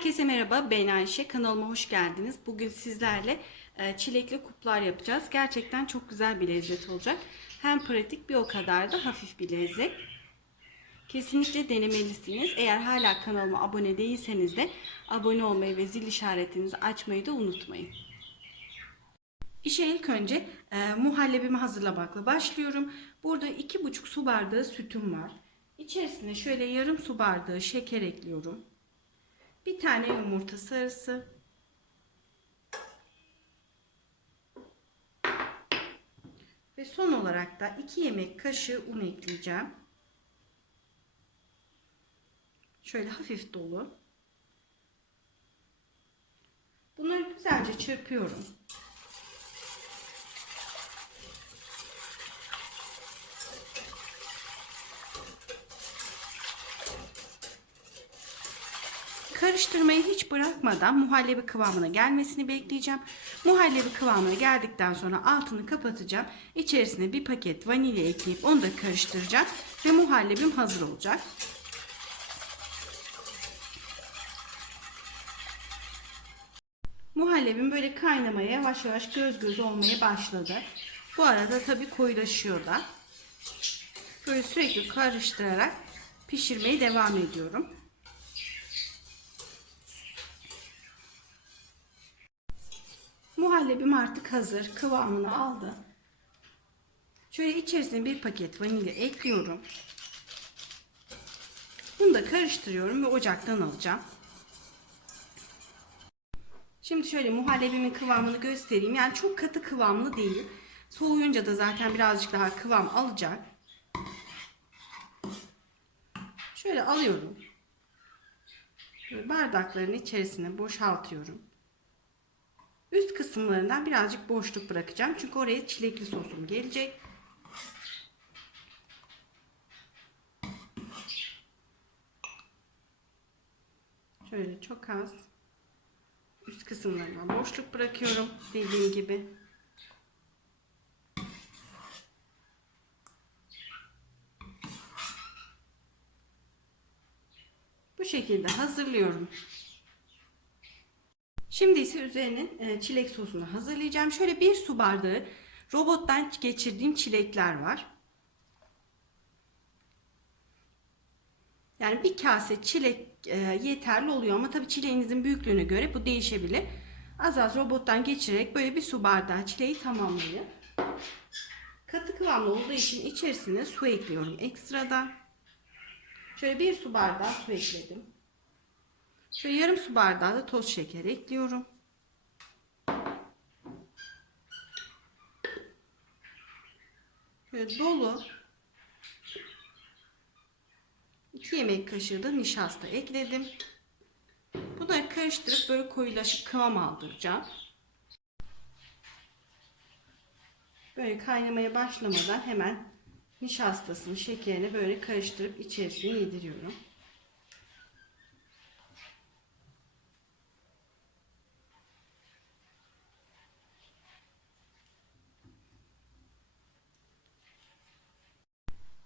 Herkese merhaba, ben Ayşe. Kanalıma hoş geldiniz. Bugün sizlerle e, çilekli kuplar yapacağız. Gerçekten çok güzel bir lezzet olacak. Hem pratik bir o kadar da hafif bir lezzet. Kesinlikle denemelisiniz. Eğer hala kanalıma abone değilseniz de abone olmayı ve zil işaretinizi açmayı da unutmayın. İşe ilk önce e, muhallebimi hazırlamakla başlıyorum. Burada 2,5 su bardağı sütüm var. İçerisine şöyle yarım su bardağı şeker ekliyorum. Bir tane yumurta sarısı. Ve son olarak da 2 yemek kaşığı un ekleyeceğim. Şöyle hafif dolu. Bunları güzelce çırpıyorum. Karıştırmayı hiç bırakmadan muhallebi kıvamına gelmesini bekleyeceğim. Muhallebi kıvamına geldikten sonra altını kapatacağım. İçerisine bir paket vanilya ekleyip onu da karıştıracağım. Ve muhallebim hazır olacak. Muhallebim böyle kaynamaya yavaş yavaş göz göz olmaya başladı. Bu arada tabii koyulaşıyor da. Böyle sürekli karıştırarak pişirmeye devam ediyorum. Muhallebim artık hazır. Kıvamını aldı. Şöyle içerisine bir paket vanilya ekliyorum. Bunu da karıştırıyorum ve ocaktan alacağım. Şimdi şöyle muhallebimin kıvamını göstereyim. Yani çok katı kıvamlı değil. Soğuyunca da zaten birazcık daha kıvam alacak. Şöyle alıyorum. Böyle bardakların içerisine boşaltıyorum. Üst kısımlarından birazcık boşluk bırakacağım. Çünkü oraya çilekli sosum gelecek. Şöyle çok az üst kısımlarından boşluk bırakıyorum. Dediğim gibi. Bu şekilde hazırlıyorum. Şimdi ise üzerinin e, çilek sosunu hazırlayacağım. Şöyle bir su bardağı robottan geçirdiğim çilekler var. Yani bir kase çilek e, yeterli oluyor ama tabii çileğinizin büyüklüğüne göre bu değişebilir. Az az robottan geçirerek böyle bir su bardağı çileği tamamlayın. Katı kıvamlı olduğu için içerisine su ekliyorum ekstradan. Şöyle bir su bardağı su ekledim. Şöyle yarım su bardağı da toz şeker ekliyorum. Şöyle dolu 2 yemek kaşığı da nişasta ekledim. Bunları karıştırıp böyle koyulaşıp kıvam aldıracağım. Böyle kaynamaya başlamadan hemen nişastasını, şekerini böyle karıştırıp içerisine yediriyorum.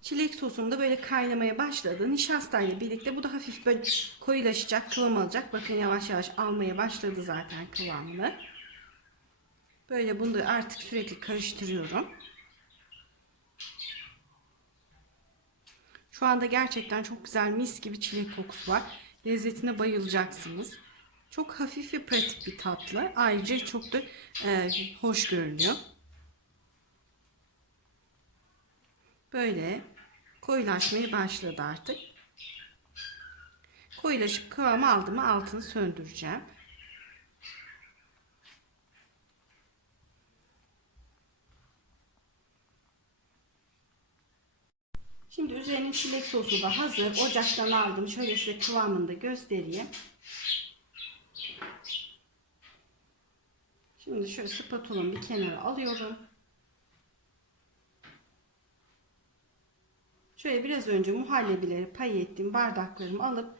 Çilek sosum da böyle kaynamaya başladı. Nişastayla birlikte bu da hafif böyle koyulaşacak, kıvam alacak. Bakın yavaş yavaş almaya başladı zaten kıvamını. Böyle bunu da artık sürekli karıştırıyorum. Şu anda gerçekten çok güzel mis gibi çilek kokusu var. Lezzetine bayılacaksınız. Çok hafif ve pratik bir tatlı. Ayrıca çok da e, hoş görünüyor. Böyle koyulaşmaya başladı artık. Koyulaşıp kıvamı aldı mı altını söndüreceğim. Şimdi üzerine çilek sosu da hazır. Ocaktan aldım. Şöyle size kıvamını da göstereyim. Şimdi şöyle spatulamı bir kenara alıyorum. Şöyle biraz önce muhallebileri pay ettiğim bardaklarımı alıp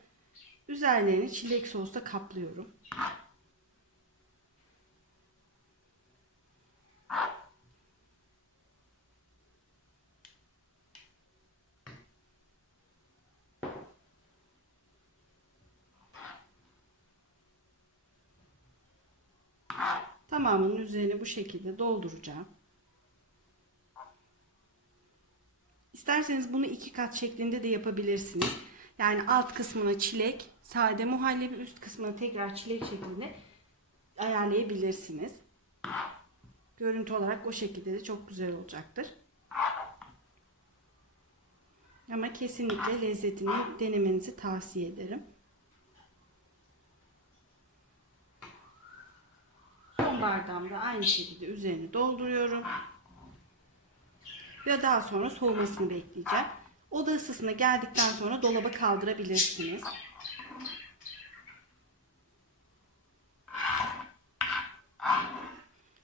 üzerlerini çilek sosla kaplıyorum. Tamamının üzerine bu şekilde dolduracağım. İsterseniz bunu iki kat şeklinde de yapabilirsiniz. Yani alt kısmına çilek, sade muhallebi, üst kısmına tekrar çilek şeklinde ayarlayabilirsiniz. Görüntü olarak o şekilde de çok güzel olacaktır. Ama kesinlikle lezzetini denemenizi tavsiye ederim. Son bardağımda aynı şekilde üzerine dolduruyorum. Ve daha sonra soğumasını bekleyeceğim. Oda ısısına geldikten sonra dolaba kaldırabilirsiniz.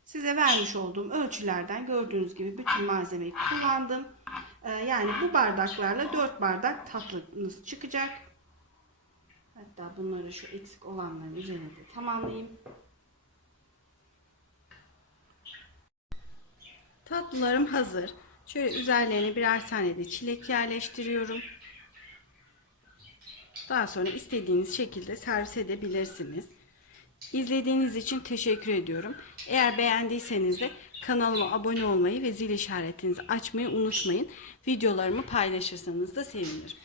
Size vermiş olduğum ölçülerden gördüğünüz gibi bütün malzemeyi kullandım. Ee, yani bu bardaklarla 4 bardak tatlınız çıkacak. Hatta bunları şu eksik olanların üzerine de tamamlayayım. Tatlılarım hazır. Şöyle üzerlerine birer tane de çilek yerleştiriyorum. Daha sonra istediğiniz şekilde servis edebilirsiniz. İzlediğiniz için teşekkür ediyorum. Eğer beğendiyseniz de kanalıma abone olmayı ve zil işaretinizi açmayı unutmayın. Videolarımı paylaşırsanız da sevinirim.